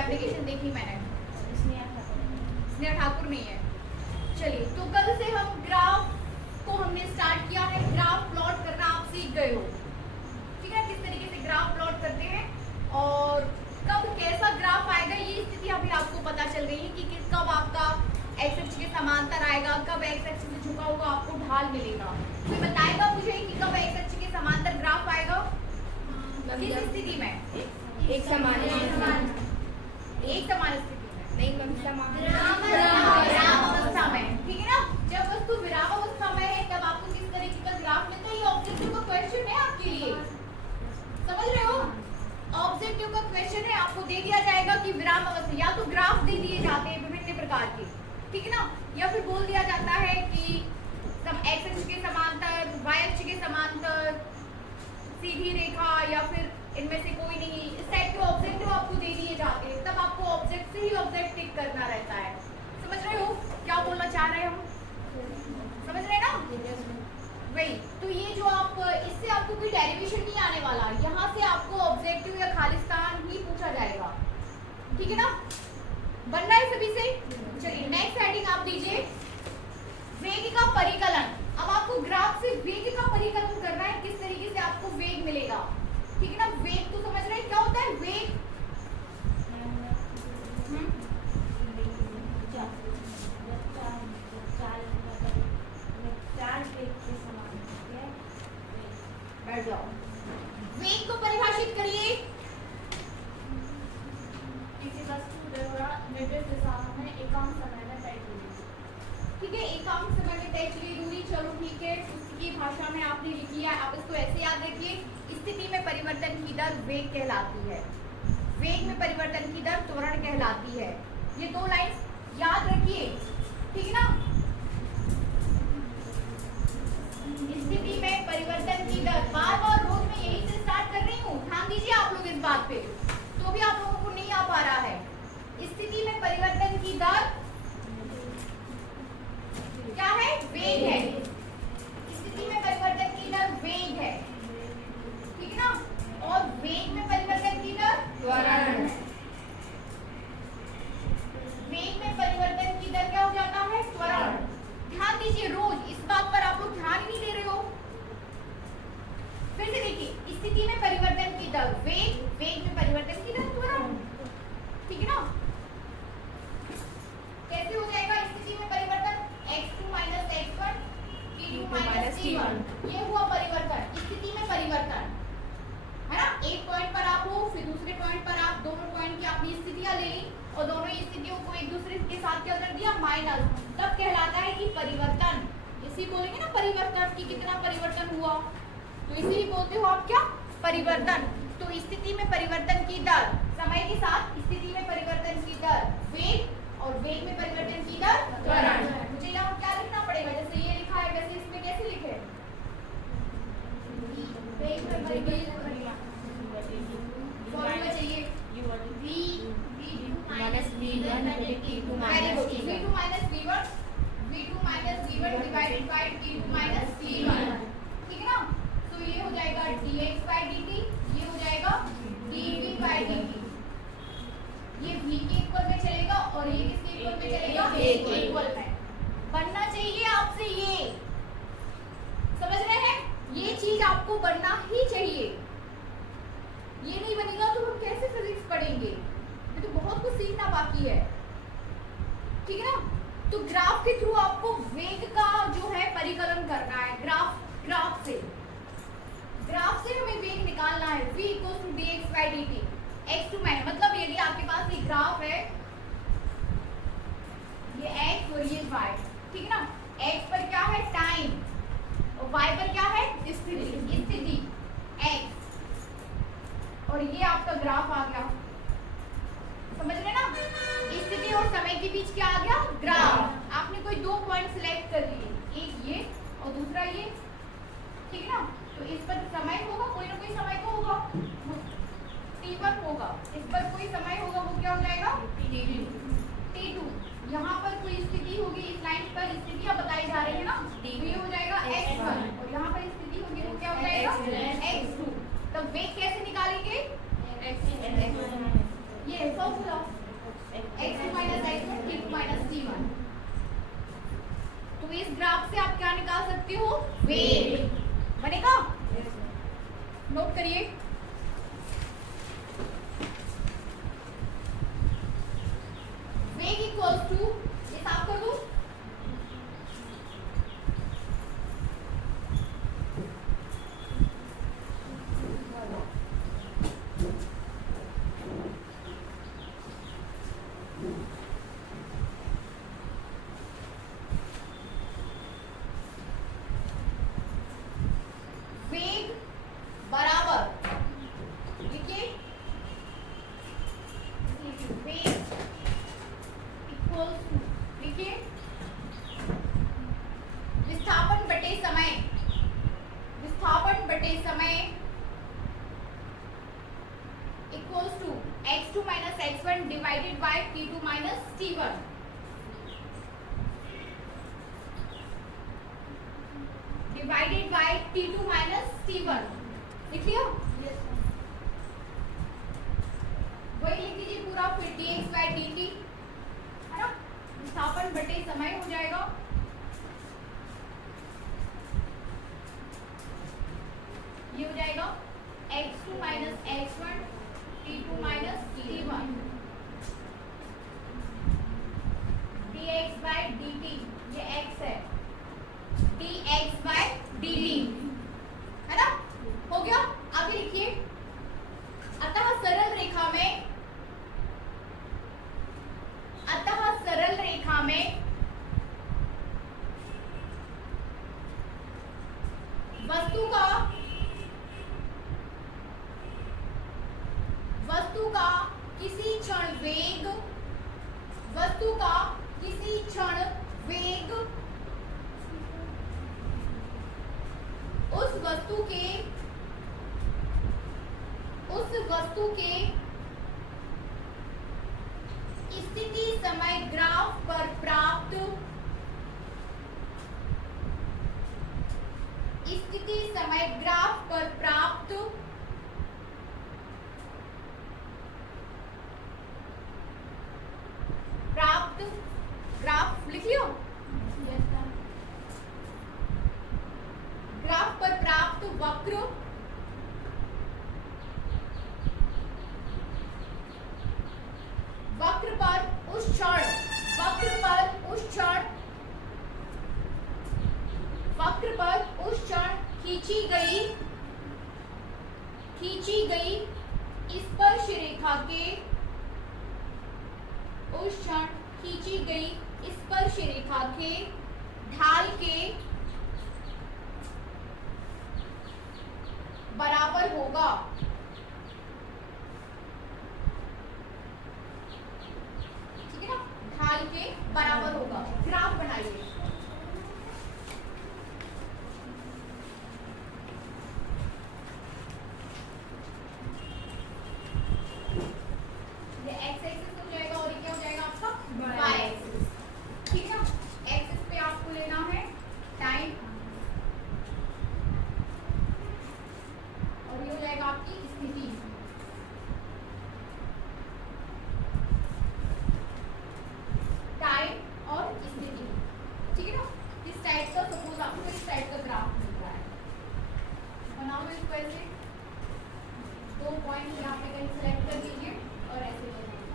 Application देखी मैंने, स्नेहा ठाकुर नहीं है। चलिए, तो कल से हम ग्राफ को हमने स्टार्ट किया है। ग्राफ प्लॉट करना आप सीख गए हो, ठीक है, किस तरीके से ग्राफ प्लॉट करते हैं और कब कैसा ग्राफ आएगा ये स्थिति अभी आपको पता चल गई है कि कब आपका एक्स अक्ष के समांतर आएगा, कब एक्स अक्ष से झुका होगा आपको ढाल मिलेगा। कोई बताएगा मुझे कि कब एक्स अक्ष के समांतर ग्राफ आएगा, किस स्थिति में? एक समान स्थिति में नहीं, विराम अवस्था में, ठीक है ना। जब वस्तु विराम अवस्था में है तब आपको किस तरीके का ग्राफ मिलता है। ये ऑब्जेक्टिव का क्वेश्चन है आपके लिए, समझ रहे हो? ऑब्जेक्टिव का क्वेश्चन है, आपको दे दिया जाएगा कि विराम अवस्था, या तो ग्राफ दे दिए जाते हैं विभिन्न प्रकार के, ठीक है ना, या फिर बोल दिया जाता है कि एक्स अक्ष के समांतर, वाई अक्ष के समांतर, सीधी रेखा, या फिर इनमें से कोई नहीं। इस टाइप के ऑब्जेक्टिव आपको दे दिए जाते हैं, तब आपको ऑब्जेक्ट से ही ऑब्जेक्ट टिक करना रहता है। समझ रहे हो क्या बोलना चाह रहे हैं हम? समझ रहे हैं ना? वही तो, ये जो आप, इससे आपको कोई डेरिवेशन नहीं आने वाला, यहाँ से आपको ऑब्जेक्टिव या खालिस्तान ही पूछा जाएगा, ठीक है ना। बनना है सभी से। चलिए, नेक्स्ट हेडिंग आप दीजिए, वेग का परिकलन। अब आपको ग्राफ से वेग का परिकलन करना है, किस तरीके से आपको वेग मिलेगा, ठीक है ना। वेग तो समझ रहे हैं क्या होता है वेग? बैठ जाओ। वेग को परिभाषित करिए। किसी वस्तु द्वारा निर्दिष्ट दिशा में एकांक समय में तय की दूरी, ठीक है, एकांक समय में तय की दूरी, चलो ठीक है, उसकी भाषा में आपने लिखी है, आप इसको ऐसे याद रखिए। स्थिति में परिवर्तन की दर वेग कहलाती है, वेग में परिवर्तन की दर त्वरण कहलाती है। ये दो लाइन याद रखिए, ठीक है ना। स्थिति में परिवर्तन की दर, बार बार रोज मैं यही से स्टार्ट कर रही हूँ, ध्यान दीजिए आप लोग इस बात पे, तो भी आप लोगों को नहीं आ पा रहा है। स्थिति में परिवर्तन की दर क्या है? वेग है। स्थिति में परिवर्तन की दर वेग है, ठीक है ना, और वेग में परिवर्तन की दर त्वरण है। वेग में परिवर्तन की दर क्या हो जाता है? त्वरण। ध्यान दीजिए, रोज इस बात पर आप लोग ध्यान ही नहीं दे रहे हो। फिर से देखिए, स्थिति में परिवर्तन की दर वेग, वेग में परिवर्तन की दर त्वरण, ठीक है ना। कैसे हो जाएगा स्थिति में परिवर्तन? x2 - x1 t2 - t1, ये हुआ परिवर्तन, स्थिति में परिवर्तन, है ना। एक पॉइंट पर आप हो, फिर दूसरे पॉइंट पर आप, दोनों पॉइंट की अपनी स्थितियां ले ली और दोनों स्थितियों को एक दूसरे के साथ क्या कर दिया? माइनस, तब कहलाता है कि परिवर्तन। इसी बोलेंगे ना परिवर्तन की कितना परिवर्तन हुआ, तो इसी बोलते हो आप क्या? परिवर्तन। तो स्थिति में परिवर्तन की दर, समय के साथ स्थिति में परिवर्तन की दर वेग, और वेग में परिवर्तन की दर त्वरण। मुझे यहाँ क्या लिखना पड़ेगा? जैसे ये लिखा है वैसे इसमें कैसे लिखे? फॉर्मूला चाहिए v v2 - v1 t2 - v1 divided by t2 - t1, ठीक है ना। तो ये हो जाएगा dx/dt, ये हो जाएगा dv/dt। ये v के इक्वल में चलेगा और ये किसके इक्वल में चलेगा? a के इक्वल में। बनना चाहिए आपसे ये, समझ रहे हैं? ये चीज आपको बनना ही चाहिए। ये नहीं बनेगा तो हम कैसे फिजिक्स पढ़ेंगे? ये तो बहुत कुछ सीखना बाकी है, ठीक है ना। तो ग्राफ के थ्रू आपको वेग का जो है परिकलन करना है। ग्राफ से हमें वेग निकालना है। v = dx/dt, x2 में, मतलब यदि आपके पास ये ग्राफ है, ये x और ये y, ठीक है ना। x पर क्या है? टाइम, और y पर क्या है? स्थिति x, और ये आपका ग्राफ आ गया, समझ रहे ना। स्थिति और समय के बीच क्या आ गया? ग्राफ। आपने कोई दो पॉइंट सिलेक्ट कर लिए, एक ये और दूसरा ये, ठीक है ना। तो इस पर समय होगा, कोई ना कोई समय को होगा, t1 होगा, इस पर कोई समय होगा, वो क्या हो जाएगा? t2। यहाँ पर कोई स्थिति होगी, इस लाइन पर स्थितियां बताई जा रही है ना, तो ये हो जाएगा x1, और यहाँ पर स्थिति होगी वो क्या हो जाएगा? x2। तब वेग कैसे निकालेंगे? ये formula x2 minus x1 t2 minus t1। तो इस ग्राफ से आप क्या निकाल सकते हो, वेग बनेगा। नोट करिए, वेग इक्वल्स टू, ये साफ कर दो, वेग बराबर, लिखिए, वेग इक्वल्स टू, लिखिए, विस्थापन बटे समय, विस्थापन बटे समय equals to x2 minus x1 divided by t2 minus t1। Divided by t2 minus t1, लिख लिया। वही लिख लीजिए पूरा, फिर dx बाय dt, है ना, विस्थापन बटे समय हो जाएगा। ये हो जाएगा x2 minus x1 t2 minus t1 dx by dt, ये x है, dx बाय dt, है ना, हो गया। आगे लिखिए, अतः सरल रेखा में, अतः सरल रेखा में वस्तु का, वस्तु का किसी क्षण वेग, वस्तु का किसी क्षण वेग उस वस्तु के, उस वस्तु के स्थिति समय ग्राफ पर प्राप्त, स्थिति समय ग्राफ पर प्राप्त प्राप्त ग्राफ, लिख लियो, ग्राफ पर प्राप्त वक्र, वक्र पर उस क्षण, वक्र पर उस क्षण, वक्र पर उस क्षण खींची गई स्पर्श रेखा के, उस क्षण खींची गई स्पर्श रेखा के ढाल के बराबर होगा। ठीक है ना, ढाल के बराबर होगा। ग्राफ बनाइए, ये x एक्सिस हो जाएगा और ये क्या हो जाएगा आपका y एक्सिस। ठीक है, एक्सिस पे आपको लेना है टाइम और ये हो जाएगा आपकी स्थिति। टाइम और स्थिति, ठीक है ना। इस टाइप का सपोज आपको इस टाइप का ग्राफ मिल रहा है, बनाओ इसको ऐसे, 2 पॉइंट यहाँ पे कहीं सेलेक्ट कर लीजिए और ऐसे कर लीजिए।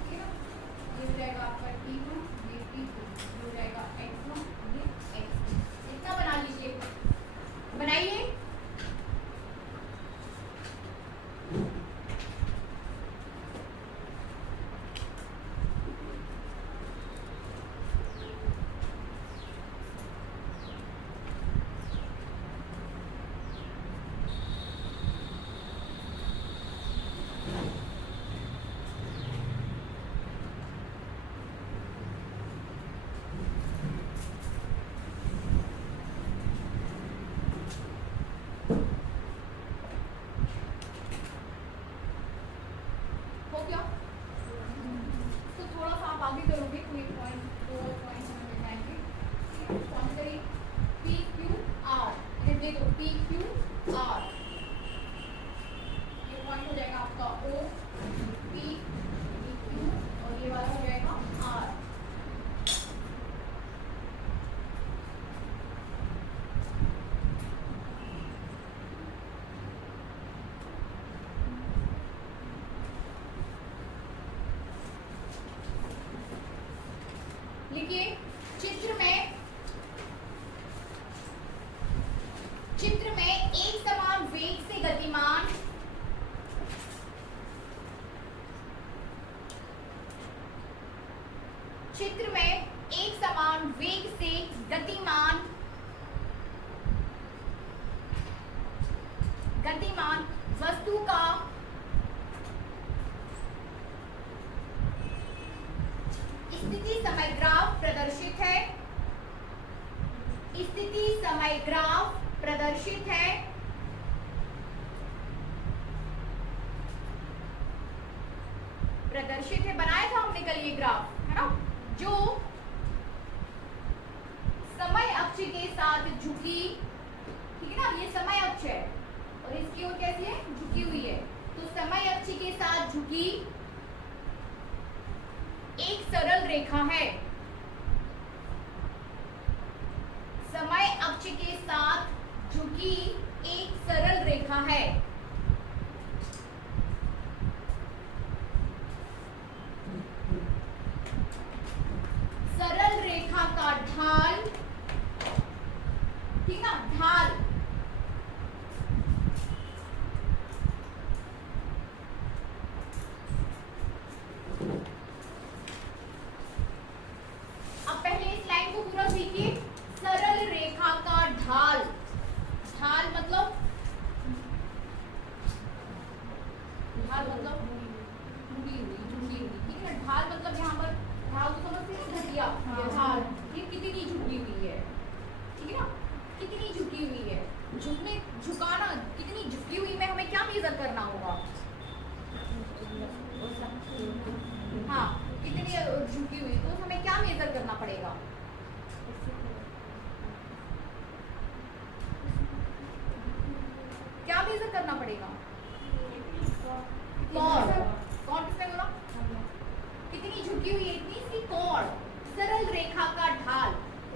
ठीक है ना, ये हो जाएगा आपका t1, ये t2, ये हो जाएगा x1, ये x2। इतना बना लीजिए, बनाइए। हो गया, तो थोड़ा सा आप आगे करोगे तो एक पॉइंट, 2 पॉइंट हमें मिल जाएंगे। कौन सी पी क्यू आर, दे दो पी क्यू आर, देखिए चित्र में एक समान वेग से गतिमान चित्र में एक समान वेग से गतिमान वस्तु का स्थिति समय ग्राफ प्रदर्शित है। स्थिति समय ग्राफ प्रदर्शित है। बनाया था हमने कल ये ग्राफ, है ना, जो समय अक्ष के साथ झुकी, ठीक है ना, ये समय अक्ष है और इसकी ओर कैसी है, झुकी हुई है। तो समय अक्ष के साथ झुकी एक सरल रेखा है। समय अक्ष के साथ झुकी एक सरल रेखा है। सरल रेखा का ढाल, ठीक ना, ढाल अब पहले इस लाइन को पूरा सीखिए। सरल रेखा का ढाल, ढाल मतलब मुड़ी हुई, झुकी हुई, ठीक है। ढाल मतलब यहाँ पर ढाल तो समझते हैं, घटिया ढाल, ये कितनी झुकी हुई है, ठीक है ना, कितनी झुकी हुई है। झुकाना, कितनी झुकी हुई में हमें क्या मेजर करना होगा, हाँ, कितनी झुकी हुई, तो हमें क्या मेजर करना पड़ेगा, क्या मेजर करना पड़ेगा, कौन किसने बोला, कितनी झुकी हुई है, इतनी सी कोण। सरल रेखा का ढाल,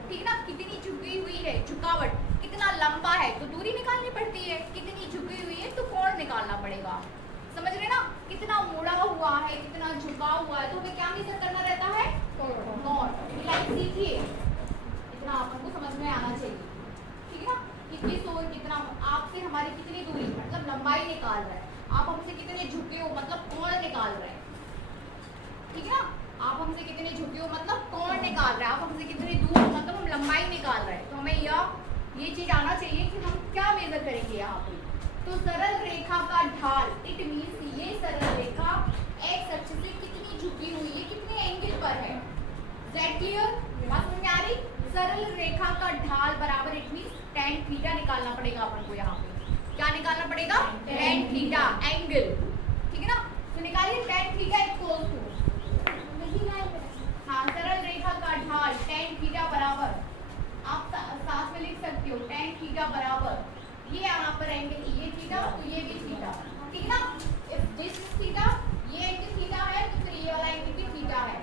ठीक ना, कितनी झुकी हुई है, झुकावट, कितना लंबा है तो दूरी निकालनी पड़ती है, कितनी झुकी हुई है तो कोण निकालना पड़ेगा। समझ रहे ना, कितना मुड़ा हुआ है, कितना झुका हुआ है, तो हमें क्या मेजर करना रहता है, कोण। लाइन सीखिए, इतना आपको समझ में आना चाहिए, ठीक है ना। कितना आपसे हमारी कितनी दूरी, मतलब लंबाई निकाल रहा है, आप हमसे कितने झुके हो मतलब कोण निकाल रहे हैं, ठीक है ना। आप हमसे कितने झुके हो मतलब कोण निकाल रहे हैं, आप हमसे कितनी दूर हो मतलब हम लंबाई निकाल रहे हैं। तो हमें ये चीज आना चाहिए कि हम क्या मेजर करेंगे यहाँ पे। तो सरल रेखा का ढाल, इट मीन्स ये सरल रेखा एक्स अक्ष से कितनी झुकी हुई है, कितने एंगल पर है। दैट क्लियर, बात समझ में आ रही। सरल रेखा का ढाल बराबर इट मीन्स tan थीटा निकालना पड़ेगा अपन को। यहाँ पे क्या निकालना पड़ेगा, tan थीटा एंगल, ठीक है ना। तो निकालिए tan थीटा इक्वल टू, हाँ, सरल रेखा का ढाल tan थीटा बराबर, आप साथ में लिख सकते हो, tan थीटा बराबर ये यहाँ पर एंगल ये थीटा तो ये भी थीटा, ठीक है ना। इफ दिस थीटा, ये एंगल थीटा है तो फिर ये वाला एंगल भी थीटा है,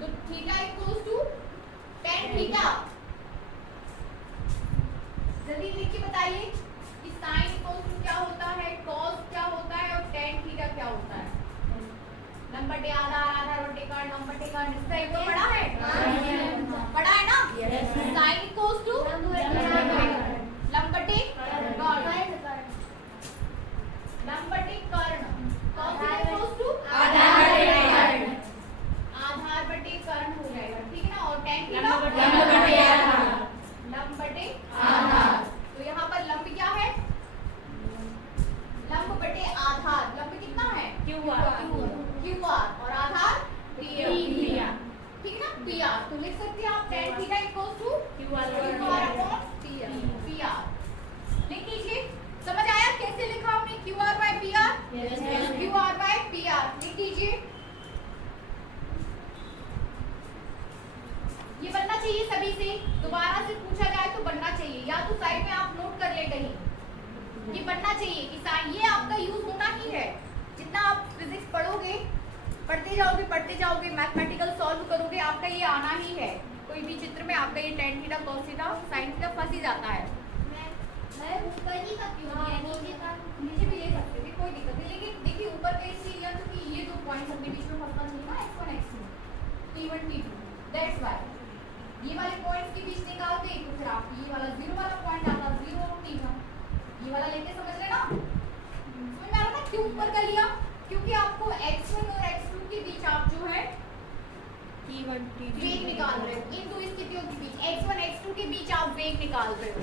तो theta equals to tan theta. जल्दी लिख के बताइए कि sin इक्वल्स टू क्या होता है, cos क्या होता है और tan थीटा क्या होता है। लंबा डे आधार, आधार बटे कर्ण, लंबा बटे कर्ण, इसका एक पढ़ा है, पढ़ा है ना। sin इक्वल्स टू लंब बटे कर्ण, लंब बटे कर्ण, cos इक्वल्स टू आधार बटे कर्ण हो जाएगा, ठीक है ना। और tan थीटा लंब बटे आधार, तो यहाँ पर लंब क्या है, लंब बटे आधार, लंब कितना है QR और आधार PR, ठीक है ना, PR। तो लिख सकते हैं आप tan theta equals to QR upon PR। लिख लीजिए, समझ आया कैसे लिखा हमने QR by PR, QR by PR लिख लीजिए। ये बनना चाहिए सभी से, दोबारा से पूछा जाए तो बनना चाहिए, या तो साइड में आप नोट कर ले कहीं, ये बनना चाहिए कि ये आपका यूज होना ही है। जितना आप फिजिक्स पढ़ते जाओगे मैथमेटिकल सॉल्व करोगे, आपका ये आना ही है। कोई भी चित्र में आपका ये tan theta cos theta sin theta फंस ही जाता है। मैं ऊपर ही का क्यों है, नीचे भी ले सकते थे, कोई दिक्कत नहीं। लेकिन देखिए ऊपर का इसलिए लिया कि ये दो पॉइंट्स अपने बीच में फंसना चाहिए ना, x1 x2 t1 t2, that's why. ये वाले पॉइंट्स के बीच निकालते तो फिर आपको ये वाला जीरो वाला पॉइंट आता, जीरो नहीं था, ये वाला लेके समझ रहे ना। समझ में आ रहा था क्यों ऊपर का लिया? क्योंकि आपको x1 और x2 के बीच आप जो है वेग निकाल रहे हो, इन दो स्थितियों के बीच x1 x2 के बीच आप वेग निकाल रहे हो।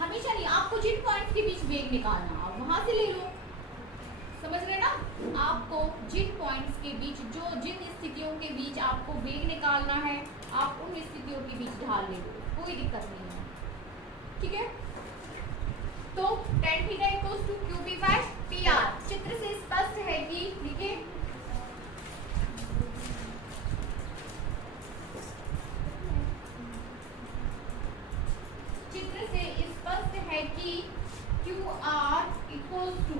हमेशा नहीं, आपको जिन पॉइंट्स के बीच वेग निकालना आप वहां से ले लो, समझ रहे ना। आपको जिन पॉइंट्स के बीच जिन स्थितियों के बीच आपको वेग निकालना है आप उन स्थितियों के बीच ढाल ले लो, कोई दिक्कत नहीं है, ठीक है। तो tan theta equals to q b by pr, चित्र से स्पष्ट है कि, लिखिए चित्र से स्पष्ट है कि QR इक्वल्स टू,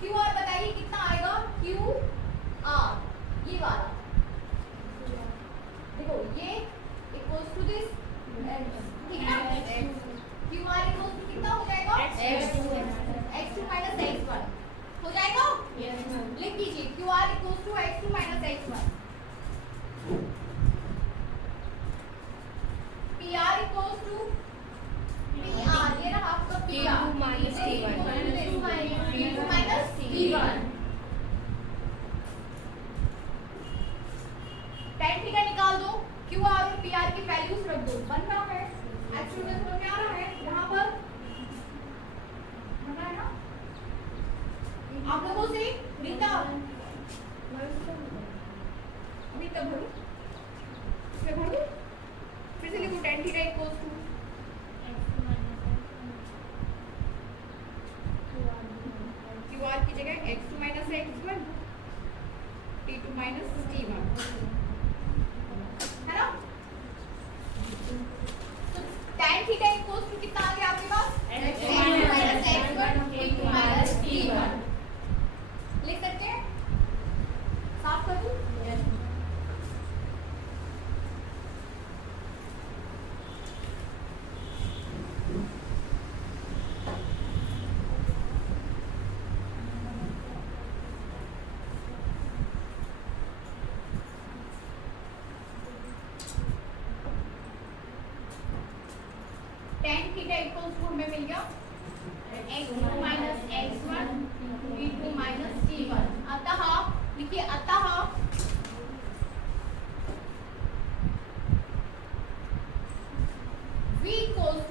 QR बताइए कितना आएगा, QR ये वाला, देखो ये इक्वल्स टू दिस, ठीक है ना। QR इक्वल्स टू कितना हो जाएगा, x2 माइनस x1 हो जाएगा, लिख दीजिए QR equals to x2 minus x1। PR equals to PR, ये रहा आपका PR minus T1 tan theta निकाल दो, QR और PR की वैल्यूज रख दो, बन रहा है एक्चुअल में समझ में आ रहा है, यहाँ पर बन रहा है ना आप लोगों से। रीता अभी तक भरूं, इसमें भर दूं, फिर से लिखो tan theta equals to QR की जगह x2 minus x1 T2 minus T1, है ना। तो tan थीटा इक्वल्स टू कितना आ गया आपके पास, x2 minus x1 T2 minus T1, लिख सकते हैं, साफ कर दूं। tan थीटा इक्वल्स टू हमें मिल गया x2 minus x1 T2 minus T1, अतः लिखिए अतः v equals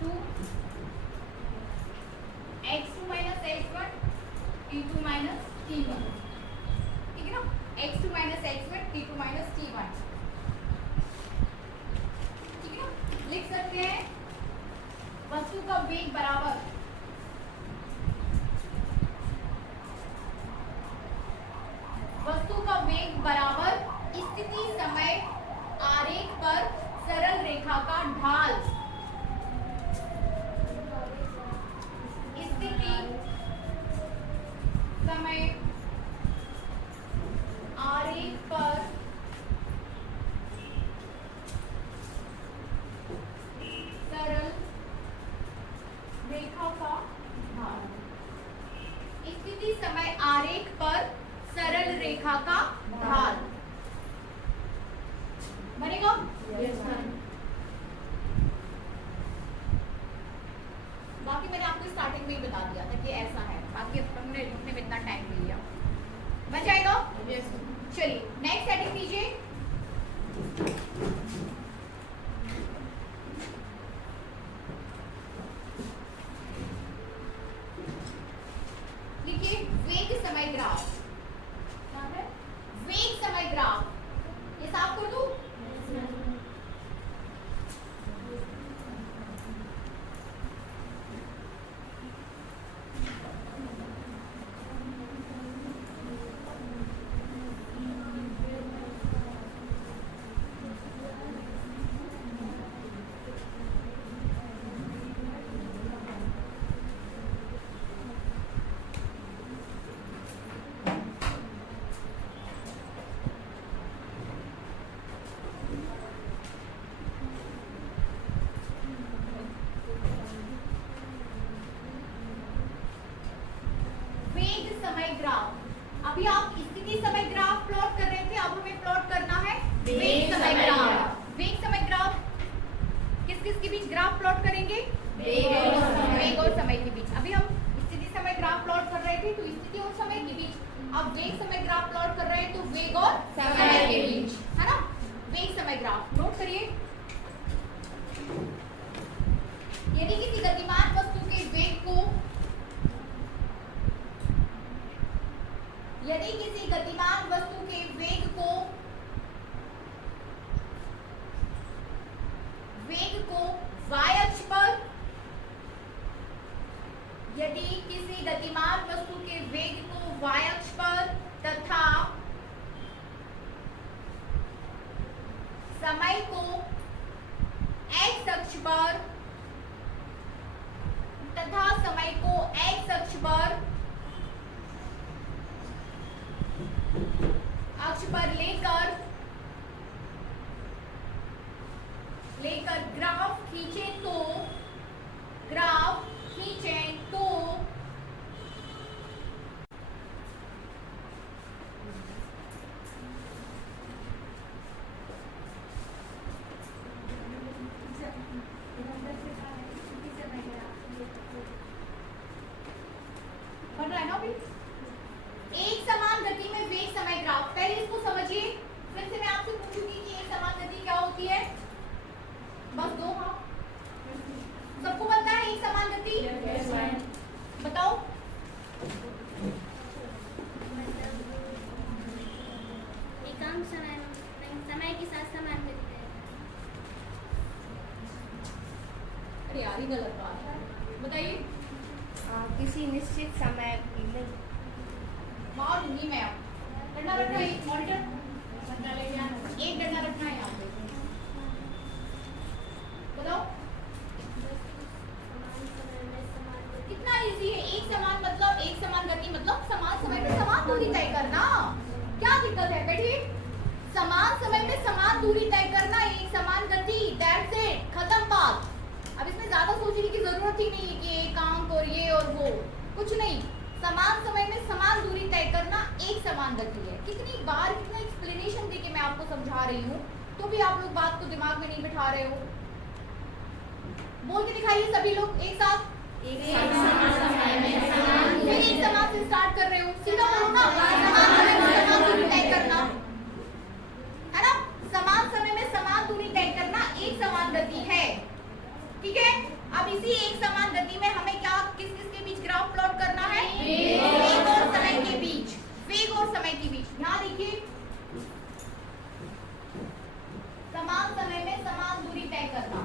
to x2 minus x1 T2 minus T1, ठीक है ना, x2 minus x1 T2 minus T1, लिख सकते हैं वस्तु का वेग बराबर स्थिति समय आरेख पर सरल रेखा का ढाल, स्थिति समय आरेख पर सरल रेखा का ढाल, स्थिति समय आरेख पर सरल रेखा का ढाल बनेगा। बाकी मैंने आपको स्टार्टिंग में ही बता दिया था कि ऐसा है, बाकी अब हमने लिखने में इतना टाइम नहीं लिया, बन जाएगा। चलिए नेक्स्ट सेटिंग लीजिए। लिखिए वेग समय ग्राफ, वेग समय ग्राफ, ये साफ कर दूं। समय ग्राफ। वेग समय ग्राफ किस किस के बीच ग्राफ प्लॉट करेंगे? वेग और समय के बीच। अभी हम स्थिति समय ग्राफ प्लॉट कर रहे थे तो स्थिति और समय के बीच, अब वेग समय ग्राफ प्लॉट कर रहे हैं तो वेग और समय के बीच, है ना? वेग समय ग्राफ नोट करिए। यदि किसी गतिमान वस्तु के वेग को y अक्ष पर, यदि किसी गतिमान वस्तु के वेग को y अक्ष पर तथा समय को x अक्ष पर लेकर ग्राफ खींचे तो बन रहा है ना अभी? एक समान गति में वेग समय ग्राफ, पहले इसको समझिए, फिर से मैं आपसे पूछूंगी कि एक समान गति क्या होती है। बस दो हाँ, सबको पता है एक समान गति? बताओ। एकांक समय के साथ समान गति है। अरे यार ये गलत बात है, बताइए। किसी निश्चित समय में मार दूंगी मैं। अब डंडा रखना है, मॉनिटर एक डंडा रखना है यहाँ पे। बताओ कितना इजी है। एक समान मतलब एक समान गति मतलब समान समय में समान दूरी तय करना। क्या दिक्कत है? बैठिए। समान समय में समान दूरी तय करना, एक समान गति, दैट्स इट, खत्म बात। अब इसमें ज्यादा सोचने की जरूरत ही नहीं है कि एक अंक और ये और वो, कुछ नहीं। समान समय में समान दूरी तय करना एक समान गति है। कितनी बार कितना एक्सप्लेनेशन देके मैं आपको समझा रही हूँ तो भी आप लोग बात को दिमाग में नहीं बिठा रहे हो। बोल के दिखाइए सभी लोग एक साथ। एक समान समय में समान फिर एक समान से स्टार्ट कर रहे हो, सीधा बोलो ना। समान समय में समान दूरी तय करना, है ना? समान समय में समान दूरी तय करना एक समान गति है, ठीक है? अब इसी एक समान गति में हमें क्या किस किस के बीच ग्राफ प्लॉट करना है? वेग और समय के बीच। वेग और समय के बीच यहाँ देखिए, समान समय में समान दूरी तय करना।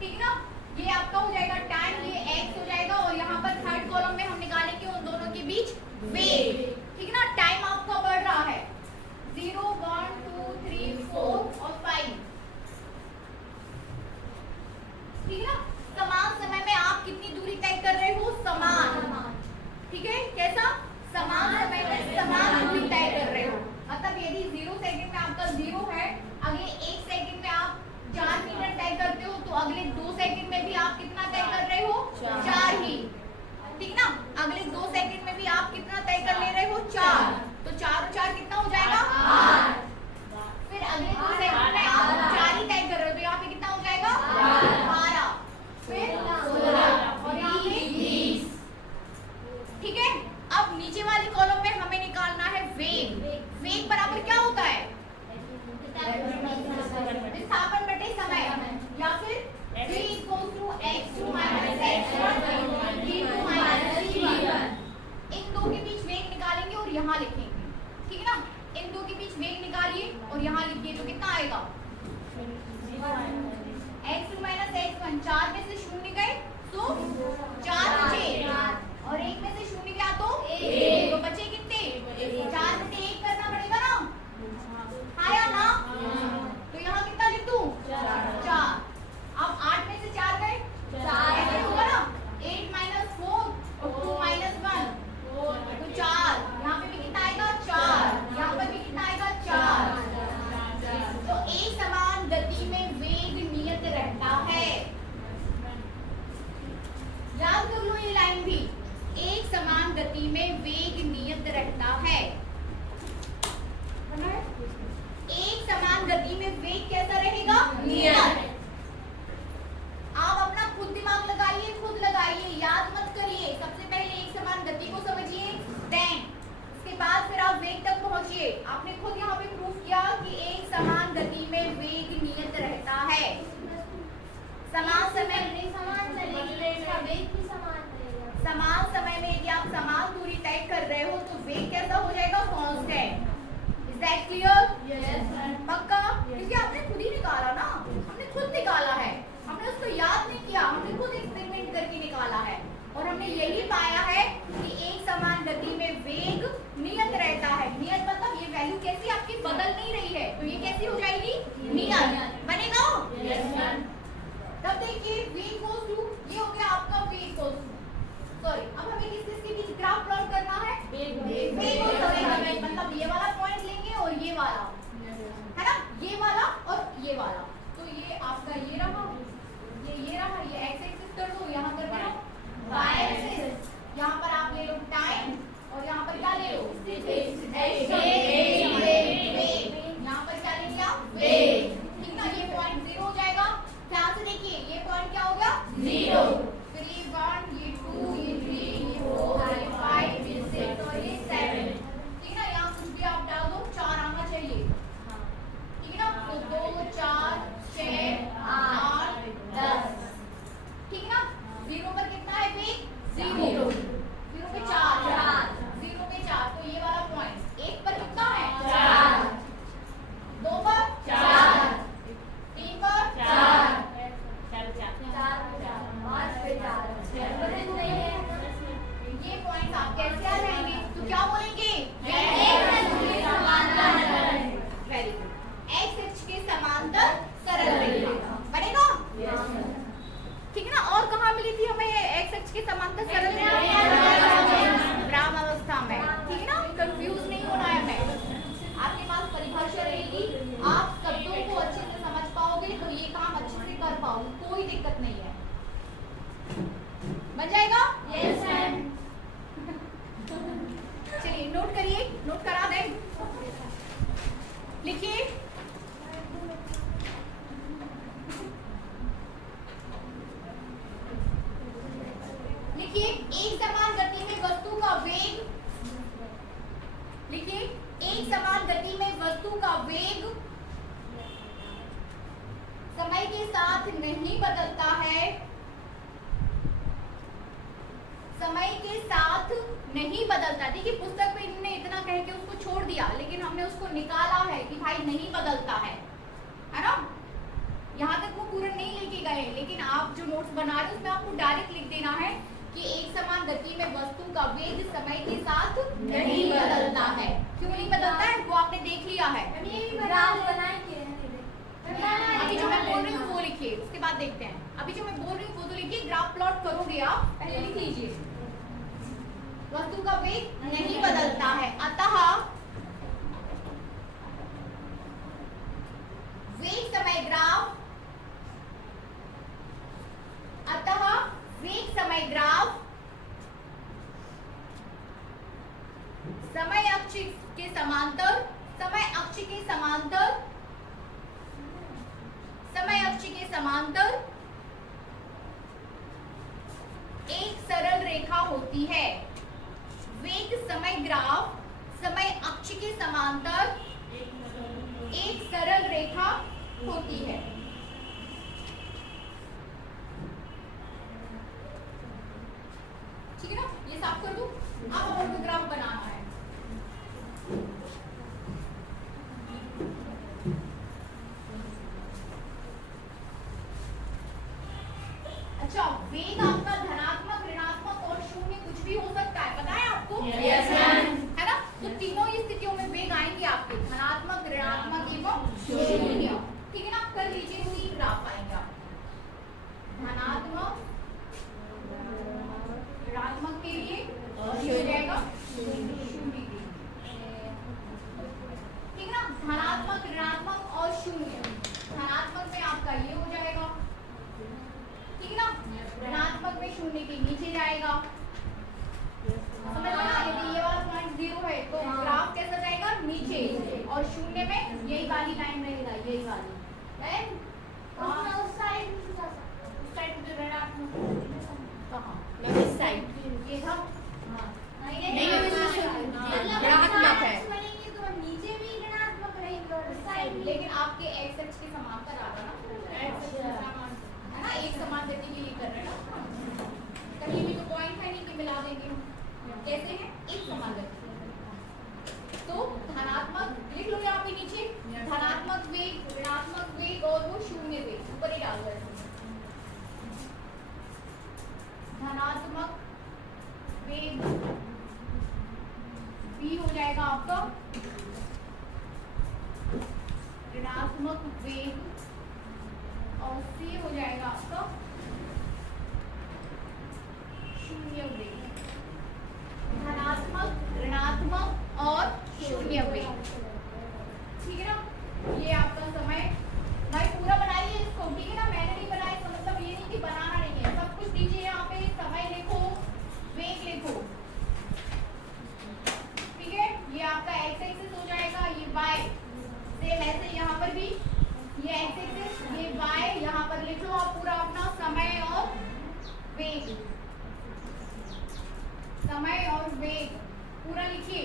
ठीक है ना? ये आपका हो जाएगा टाइम, ये x हो जाएगा और यहाँ पर थर्ड कॉलम में हम निकालेंगे उन दोनों के बीच वेग। ठीक है ना? टाइम आपका बढ़ रहा है 0 1 2 3 4 और 5। ठीक है ना? समान समय में आप कितनी दूरी तय कर रहे हो? समान। ठीक है? भी एक समान गति में वेग नियत रहता है। एक समान गति में वेग कैसा रहेगा? नियत। आप अपना खुद दिमाग लगाइए, खुद लगाइए, याद मत करिए। सबसे पहले एक समान गति को समझिए, देन उसके बाद फिर आप वेग तक पहुंचिए। आपने खुद यहाँ पे प्रूफ किया कि एक समान गति में वेग नियत रहता है। समान समय समान समय में यदि आप समान दूरी तय कर रहे हो तो वेग कैसा हो जाएगा? Constant. Is that clear? Yes. पक्का? क्योंकि आपने खुद ही निकाला ना, हमने खुद निकाला है, हमने उसको याद नहीं किया, हमने खुद एक्सपेरिमेंट करके निकाला है और हमने यही पाया है कि एक समान गति में वेग नियत रहता है। नियत मतलब ये वैल्यू कैसी आपकी बदल नहीं रही है, तो ये कैसी हो जाएगी? नियत। बनेगा? यस। तब देखिए v इक्वल्स टू, ये हो गया आपका v इक्वल्स टू, सॉरी अब हमें किसके बीच ग्राफ प्लॉट करना है? वेग और समय, मतलब ये वाला पॉइंट लेंगे और ये वाला, है ना, ये वाला और ये वाला। तो ये आपका ये रहा, ये रहा, ये x एक्सिस कर दो, यहाँ कर दो y एक्सिस, यहाँ पर आप ले लो टाइम और यहाँ पर क्या ले लो? यहाँ पर क्या ले लिया? वेग। ठीक ना, ये पॉइंट 0 हो जाएगा। ध्यान से देखिए, ये पॉइंट क्या हो गया? 0। फिर ये 1, ये 2, ये 3, ये 4, ये 5, ये 6 और ये 7। ठीक है ना, यहाँ कुछ भी आप डाल दो, 4 आना चाहिए। ठीक है ना, तो 2, 4, 6, 8, 10। ठीक है ना, 0 पर कितना है वेग? 0। 0 पे 4, 0 पे 4, तो ये वाला पॉइंट 1 पर कितना है? 4। 2 पर 4, 3 पर 4, 5 पे 4। ये पॉइंट आप कैसे आ जाएंगे? तो क्या बोलेंगे? Very good. एक्स अक्ष के समांतर सरल रेखा बनेगा? ठीक है ना। और कहाँ मिली थी हमें एक्स अक्ष के समांतर सरल रेखा? विराम अवस्था में। ठीक है ना, कंफ्यूज नहीं होना है। मैं आपके पास परिभाषा रहेगी, आप शब्दों को अच्छे से समझ पाओगे तो ये काम अच्छे से कर पाओगे, कोई दिक्कत नहीं है। बन जाएगा? Yes ma'am. चलिए नोट करिए, नोट करा दें। लिखिए, लिखिए एक समान गति में वस्तु का वेग, लिखिए एक समान गति में वस्तु का वेग समय के साथ नहीं बदलता है, समय के साथ नहीं बदलता। देखिए पुस्तक में इन्होंने इतना कह के उसको छोड़ दिया, लेकिन हमने उसको निकाला है कि भाई नहीं बदलता है ना। यहाँ तक वो पूरा नहीं लेके गए, लेकिन आप जो नोट्स बना रहे हो उसमें आपको डायरेक्ट लिख देना है कि एक समान गति में वस्तु का वेग समय के साथ नहीं बदलता है। क्यों नहीं बदलता है वो आपने देख लिया है। अभी जो मैं बोल रही हूँ वो लिखिए, उसके बाद देखते हैं। अभी जो मैं बोल रही हूँ वो तो लिखिए, ग्राफ प्लॉट करोगे आप, पहले लिख लीजिए। वस्तु का वेग नहीं बदलता है, अतः वेग समय ग्राफ, अतः वेग समय ग्राफ समय अक्ष के समांतर, समय अक्ष के समांतर, समय अक्ष के समांतर एक सरल रेखा होती है। वेग समय ग्राफ समय अक्ष के समांतर एक सरल रेखा होती है। ठीक है ना, ये साफ कर दूं। अब हमको ग्राफ बनाना है। अच्छा, वेग आपका धनात्मक, ऋणात्मक और शून्य कुछ भी हो सकता है, पता है आपको? Yes ma'am. है ना, तो तीनों ही स्थितियों में वेग आएंगे आपके, धनात्मक, ऋणात्मक एवं शून्य। ठीक है ना, कर लीजिए, 3 ग्राफ आएंगे आपको। धनात्मक, ऋणात्मक के लिए और ये हो जाएगा शून्य के लिए। ठीक है ना, धनात्मक, ऋणात्मक और शून्य। धनात्मक में आपका ये हो जाएगा, ठीक है ना, ऋणात्मक में शून्य के नीचे जाएगा, शून्य में यही वाली लाइन रहेगा, यही वाली लाइन। उसमें उस साइड में जा सकते हैं। उस साइड जो ऋणात्मक कहाँ? मतलब इस साइड ये था। नहीं नहीं, नहीं, ऋणात्मक है। बनेंगे तो नीचे भी ऋणात्मक रहेंगे और उस साइड भी। लेकिन आपके एक्स एक्स के समांतर आ रहा ना, है ना, एक समान गति के लिए कर रहे हैं ना। कहीं भी तो पॉइंट है नहीं कि मिला देंगे हम। कैसे है? एक समान गति। तो धनात्मक लिख लो यहाँ पे नीचे, धनात्मक वेग, ऋणात्मक वेग और वो शून्य वेग ऊपर ही डाल दो ऐसे। धनात्मक वेग v हो जाएगा आपका, ऋणात्मक वेग और c हो जाएगा आपका शून्य वेग। धनात्मक, ऋणात्मक और शून्य वेग, ठीक है ना। ये आपका समय, भाई पूरा बनाइए इसको, ठीक है ना। मैंने नहीं बनाया इसका मतलब ये नहीं कि बनाना नहीं है, सब कुछ दीजिए यहाँ पे, समय लिखो, वेग लिखो, ठीक है। ये आपका एक्स एक्सिस हो जाएगा, ये वाई सेम ऐसे यहाँ पर भी, ये एक्स एक्सिस, ये वाई, यहाँ पर लिख लो आप पूरा अपना समय और वेग, समय और वेग पूरा लिखिए।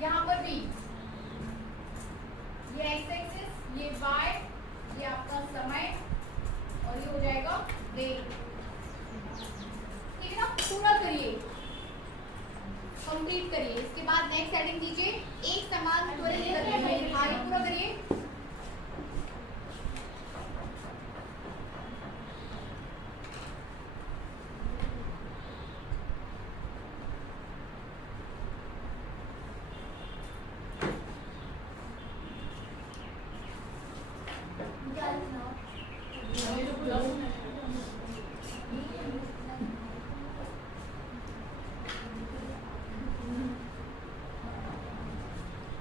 यहाँ पर भी ये एक्स एक्सिस, ये वाई, ये आपका समय और ये हो जाएगा वेग, ठीक है ना। पूरा करिए, कंप्लीट करिए। इसके बाद नेक्स्ट हेडिंग दीजिए, एक समान त्वरित गति में। आगे पूरा करिए।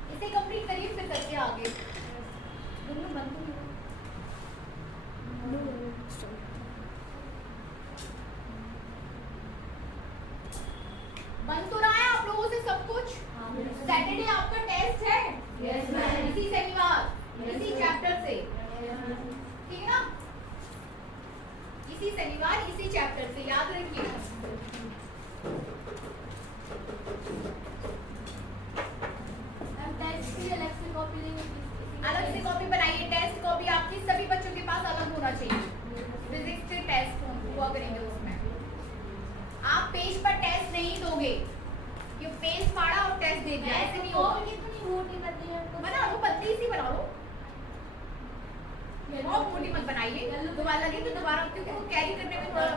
इसे कंप्लीट करिए फिर करते हैं आगे। दोनों बंद हो गए। बन तो रहा है आप लोगों से सब कुछ। सैटरडे आपका टेस्ट है, इसी शनिवार, इसी चैप्टर से, ठीक है ना। इसी शनिवार, इसी चैप्टर से, याद रखिए। अलग से कॉपी बनाइए, टेस्ट कॉपी आपकी सभी बच्चों के पास अलग होना चाहिए। फिजिक्स के टेस्ट हुआ करेंगे उसमें। आप पेज पर टेस्ट नहीं दोगे, ये पेज फाड़ा और टेस्ट दे दिया, ऐसे नहीं होगा। कितनी मोटी करती है तो बना लो, पतली सी बना लो, बहुत मोटी मत बनाइए। दोबारा लगे तो दोबारा, क्योंकि वो कैरी करने में थोड़ा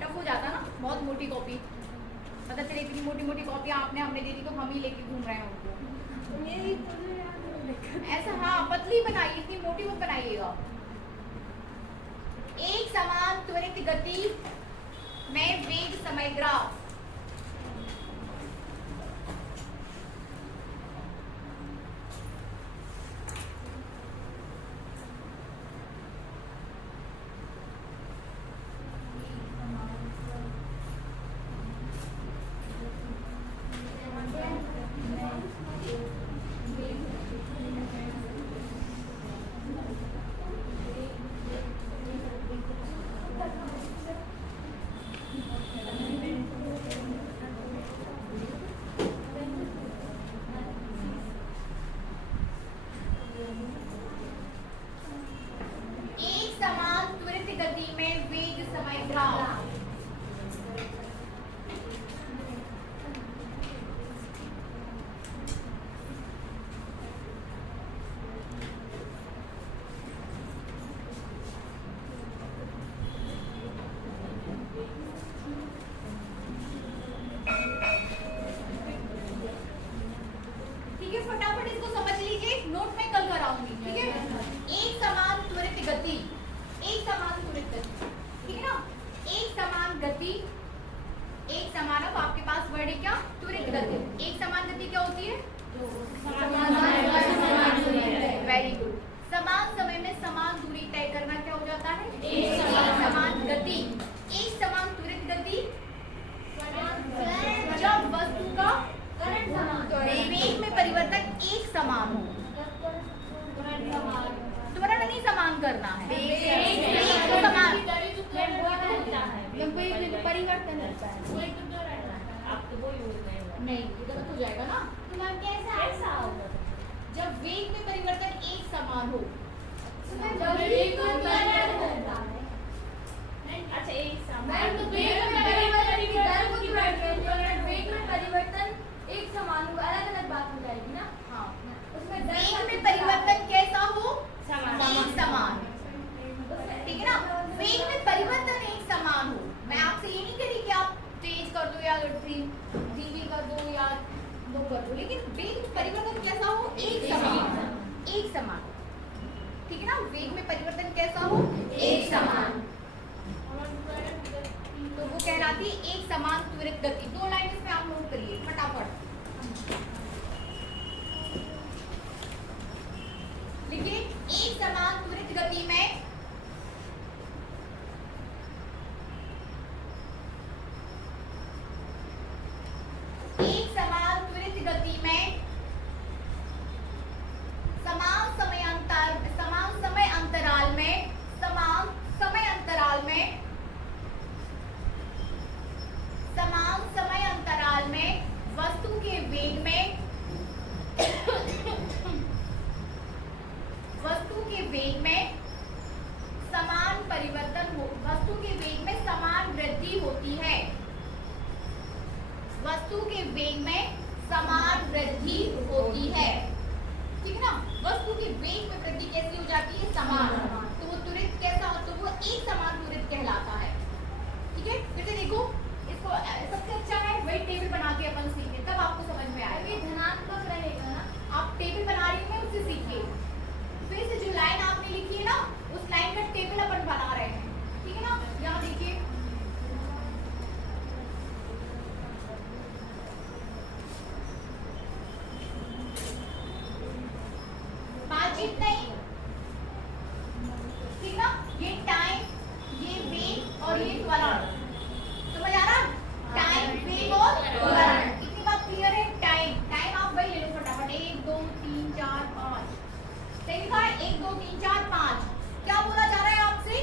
टफ हो जाता है ना। बहुत मोटी कॉपी, पता चले इतनी मोटी मोटी कॉपी आपने हमने दे दी तो हम ही लेके घूम रहे हैं उनको। ऐसा हाँ, पतली बनाइए, इतनी मोटी मत बनाइएगा। एक समान त्वरित गति में वेग समय ग्राफ। समान हो। परिवर्तन होता है। वही तो रहता है। आप तो वो यूज नहीं हुआ। नहीं, ये गलत हो जाएगा ना। तो मैम कैसा कैसा होगा? जब वेग में परिवर्तन एक समान हो। जब एक होता है अच्छा एक मैम तो वेग में परिवर्तन की दर को वेग में परिवर्तन एक समान होगा, अलग अलग बात हो जाएगी ना। हाँ, उसमें वेग में परिवर्तन कैसा हो? समान। एक समान। ठीक है ना, वेग में परिवर्तन एक समान हो। मैं आपसे ये नहीं कह रही कि आप तेज कर दो या धीमी कर दो या वो कर दो, लेकिन वेग में परिवर्तन कैसा हो? एक समान। एक समान, ठीक है ना, वेग में परिवर्तन कैसा हो? एक समान। तो वो कहलाती है एक समान त्वरित गति। 2 लाइन इसमें आप नोट करिए फटाफट। लिखिए, एक समान त्वरित गति में समान समय अंतराल में वस्तु के वेग में समान परिवर्तन हो, वस्तु के वेग में समान वृद्धि होती है। वस्तु के वेग में समान वृद्धि होती है, ठीक है ना। वस्तु के वेग में वृद्धि कैसी हो जाती है? समान। तो वो त्वरित कैसा हो? तो वो एक समान त्वरित कहलाता है, ठीक है। फिर से देखो, इसको सबसे अच्छा है वही टेबल बना के अपन सीखें, तब आपको समझ में आएगा। ये धनात्मक रहेगा ना। आप टेबल बना रही हैं, उससे सीखिए। फिर से जो लाइन आपने लिखी है ना, उस लाइन का टेबल अपन बना रहे हैं, ठीक है ना। यहाँ देखिए, बातचीत नहीं, ठीक ना। ये टाइम, ये वेग और ये त्वरण, समझ आ रहा? टाइम, वेग और त्वरण, इतनी बात क्लियर है। टाइम आप वही ले लो फटाफट, 1 2 3 4 5। सही कहा, 1 2 3 4 5। क्या बोला जा रहा है आपसे?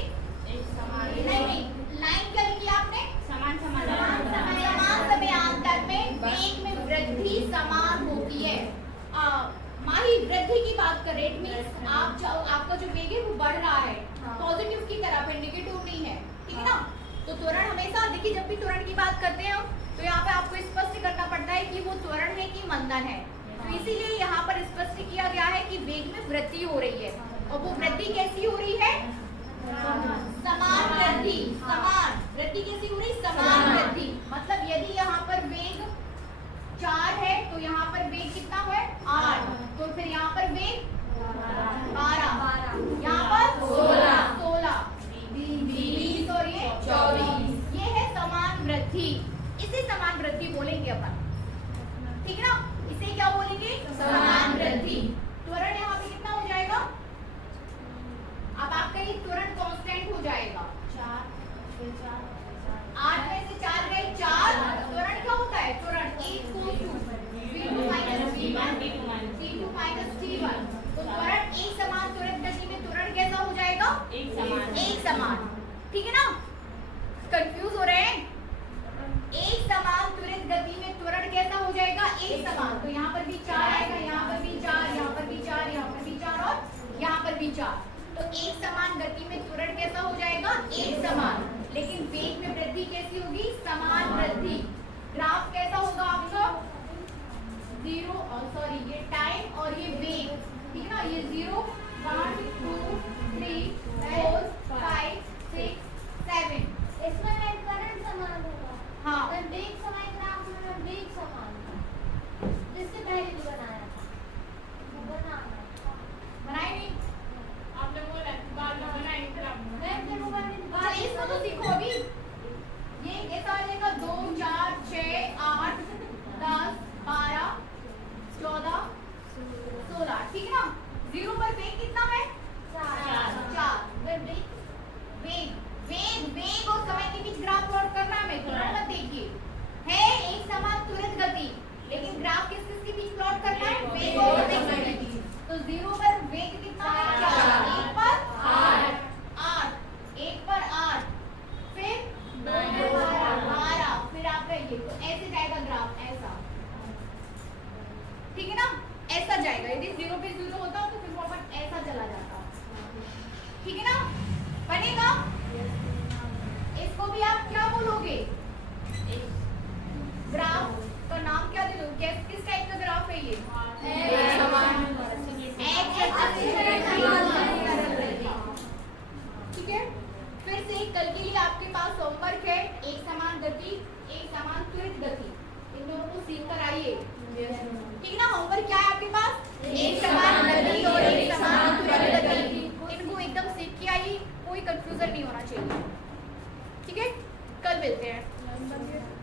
एक समान। नहीं, लाइन क्या लिखी आपने? समान समान समान समयांतर में वेग में वृद्धि समान होती है। माही वृद्धि की बात कर रहे, इट मींस आपका जो वेग है वो बढ़ रहा है, पॉजिटिव की तरफ है, नेगेटिव नहीं है, ठीक है ना। तो त्वरण हमेशा देखिए, जब भी त्वरण की बात करते हैं हम, तो यहाँ पे आपको स्पष्ट करना पड़ता है कि वो त्वरण है कि मंदन है। तो इसीलिए यहाँ पर स्पष्ट किया गया है कि वेग में वृद्धि हो रही है, और वो वृद्धि कैसी हो रही है? समान वृद्धि। समान वृद्धि कैसी हो रही? समान वृद्धि। मतलब यदि यहाँ पर वेग 4 है तो यहाँ पर वेग कितना है? 8। तो फिर यहाँ पर वेग 12, यहाँ पर 16, 20 और ये 24। ये है समान वृद्धि। इसे समान वृद्धि बोलेंगे अपन, ठीक है ना। इसे क्या बोलेंगे? समान वृद्धि। त्वरण यहाँ पे कितना हो जाएगा? अब आपका ये त्वरण कांस्टेंट हो जाएगा। 8 में से 4 गए 4। त्वरण क्या होता है? त्वरण v2 minus v1 t2 minus t1। तो त्वरण एक समान त्वरित गति में त्वरण कैसा हो जाएगा? एक समान, ठीक है ना। कंफ्यूज हो रहे हैं? एक समान त्वरित गति में त्वरण कैसा हो जाएगा? एक समान। तो यहाँ पर भी 4 आएगा, यहाँ पर भी 4, यहाँ पर भी 4, यहाँ पर भी 4 और यहाँ पर भी 4। तो एक समान गति में त्वरण कैसा हो जाएगा? एक समान। लेकिन वेग में वृद्धि कैसी होगी? समान वृद्धि। ग्राफ कैसा होगा आपका? 0 और सॉरी ये टाइम और ये वेग, ठीक है ना। ये 0 1 2 3 4 5 6 7। इसमें त्वरण समान होगा। हाँ, वेग समान ग्राफ में वेग समान, जिससे पहले भी बनाया था, वो बनाए नहीं आपने बोला बाद में बनाएंगे, फिर आप मैं वो बनाने अच्छा, इसको तो सीखो अभी। ये सारा लेगा 2 4 6 8 10 12 14 16, ठीक है ना। 0 पर वेग कितना है? 4। समान त्वरित गति, इन दोनों को सीख कर आइए। ठीक है ना। होमवर्क क्या है आपके पास? एक समान गति और एक समान त्वरित गति, इनको एकदम सीख के आइए, कोई कंफ्यूजन नहीं होना चाहिए। ठीक है, कल मिलते हैं।